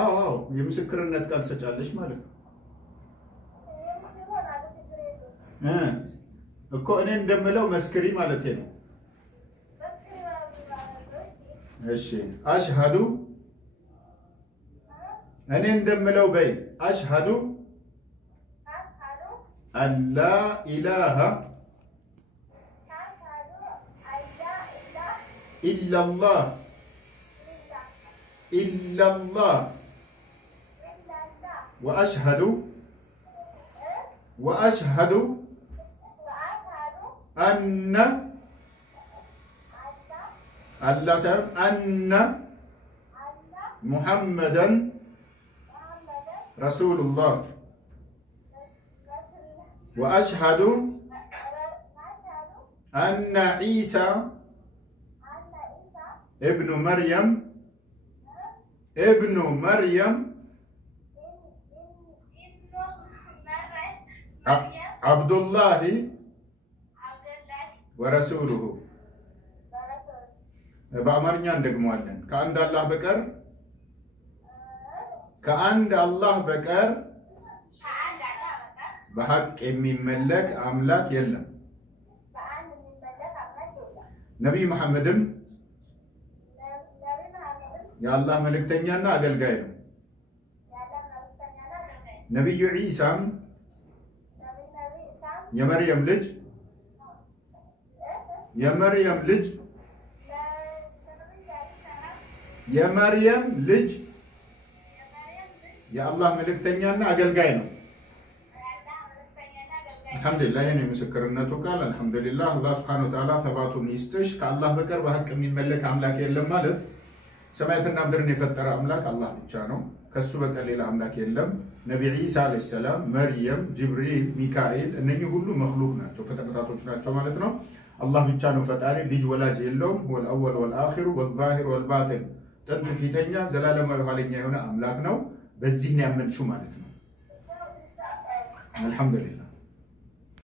አዎ የምስክርነት ቃል ሰጫለሽ ማለት ነው እኮ እኔ እንደምለው መስክሪ ማለት ነው እሺ አሽሃዱ እኔ እንደምለው በይ አሽሃዱ አላ ኢላሃ ኢላላህ ኢላላህ وأشهد أن محمدا رسول الله وأشهد أن عيسى ابن مريم عبد الله ورسوله በአማርኛ እንደግመዋለን ከአንድ አላህ በቀር በሐቅ የሚመለክ አምላክ የለም ነብይ መሐመድም የአላህ መልእክተኛና አገልጋይ ነው ነብዩ ዒሳም የመርየም ልጅ የአላህ መልእክተኛና አገልጋይ ነው الحمدلله يعني مسكرنته قال الحمد لله الله سبحانه وتعالى ثباتون يستش كالله بكر بحق من ملك أملاك يلم مالت سمعتنا بدرن يفتر أملاك الله بتشانو كسبت الليل أملاك يلم نبي عيسى عليه السلام مريم جبريل ميكائيل إنني كله مخلوقنا شوف فتبتاتونا شو مالتنا الله بتشانو فتاري ليج ولا جيلهم هو الأول والآخر والظاهر والباطن تنت في تنيا زلال ما يحالينا هنا أملاكنا بزين يعمل شو مالتنا الحمد لله